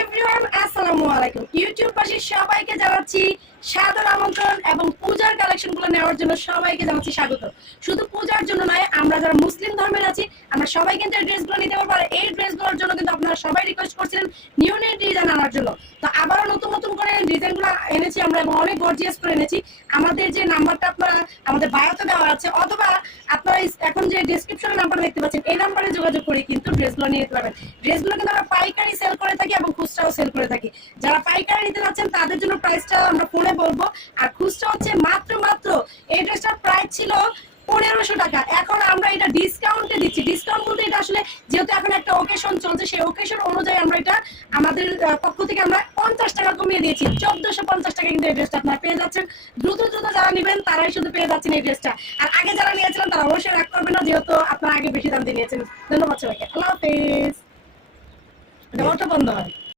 Everyone, আসসালামু আলাইকুম। ইউটিউববাসী সবাইকে জানাচ্ছি সাদর আমন্ত্রণ এবং পূজার কালেকশনগুলো নেওয়ার জন্য সবাইকে জানাচ্ছি স্বাগত। শুধু পূজার জন্য নয়, আমরা যারা মুসলিম ধর্মের আছি আমরা সবাই কিন্তু এই ড্রেসগুলো নিতে পারবো। আর এই ড্রেসগুলোর জন্য কিন্তু আপনারা সবাই রিকোয়েস্ট করছিলেন নিউ নিউ ডিজাইন আনার জন্য। তো আবারও নতুন নতুন করে ডিজাইনগুলো এনেছি আমরা এবং অনেক গর্জিয়াস করে এনেছি। আমাদের যে নাম্বারটা আপনারা আমাদের বায়োতে দেওয়া আছে অথবা আপনারা এখন যে ডেসক্রিপশনে নাম্বার দেখতে পাচ্ছেন এই নাম্বারে যোগাযোগ করে কিন্তু ড্রেসগুলো নিয়ে নিতে পারবেন। ড্রেসগুলো কিন্তু আমরা পাইকারি সেল করে থাকি এবং খুচরাও সেল করে থাকি। যারা পাইকারি নিতে যাচ্ছেন তাদের জন্য প্রাইসটা আমরা ফোনে বলবো। আর খুচরা হচ্ছে মাত্র এই ড্রেসটার প্রাইস ছিল 1500 টাকা। এখন আমরা এটা ডিসকাউন্টে দিচ্ছি। ডিসকাউন্ট বলতে এটা আসলে যেহেতু এখন একটা ওকেশন চলছে, সেই ওকেশন অনুযায়ী আমরা এটা আমাদের পক্ষ থেকে আমরা 50 টাকা কমিয়ে দিয়েছি। 1450 টাকা কিন্তু এই ড্রেসটা আপনারা পেয়ে যাচ্ছেন। দ্রুত যারা নেবেন তারাই শুধু পেয়ে যাচ্ছেন এই ড্রেসটা। আর আগে যারা নিয়েছিলেন তারা অবশ্যই রাগ করবেন না, যেহেতু আপনারা আগে বেশি দাম দিয়ে নিয়েছেন। ধন্যবাদ সবাইকে। আল্লাহ হাফেজ। এটা অটো বন্ধ হয়।